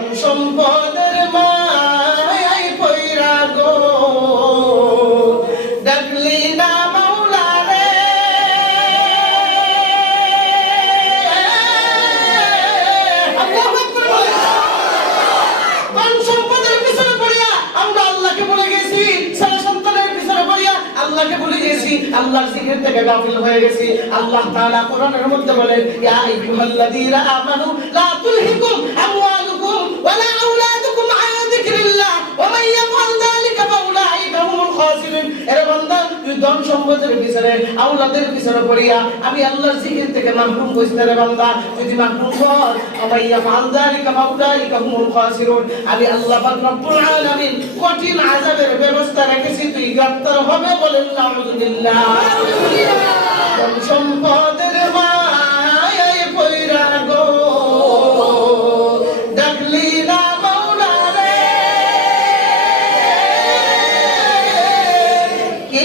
ধন সম্পদের মায়ায় পয়রা গো ডাকলি না মাওলা রে আল্লাহু আকবার ধন সম্পদের পিছনে পড়িয়া আমরা আল্লাহকে ভুলে গেছি ছেলে সন্তানের পিছনে পড়িয়া আল্লাহকে ভুলে গেছি আল্লাহর জিকির থেকে গাফিল হয়ে গেছি আল্লাহ তাআলা কোরআনের মধ্যে বলেন ইয়া আইয়ুহাল্লাযীনা আমানু লা তুলহিকুম আমওয়ালুকুম ওয়ালা আওলাদুকুম আন যিকরিল্লাহ ওয়া মান ইয়াফআল যালিকা ফাউলাইকা হুমুল খাসিরুন এরে বান্দা তুই ধন সম্পদের পিছনে আওলাদের পিছনে পড়িয়া আমি আল্লাহর জিকির থেকে মাহরুম হইছ রে বান্দা যদি মাহরুম হস ওয়া মান ইয়াফআল যালিকা ফাউলাইকা হুমুল খাসিরুন আমি আল্লাহ পাক রব্বুল আলামিন কঠিন আযাবের ব্যবস্থা রেখেছি তুই গ্রেফতার হবে বলেন নাউযুবিল্লাহ ধন সম্পদের মায়ায় পয়রা গো ডাকলি না মাওলা রে কি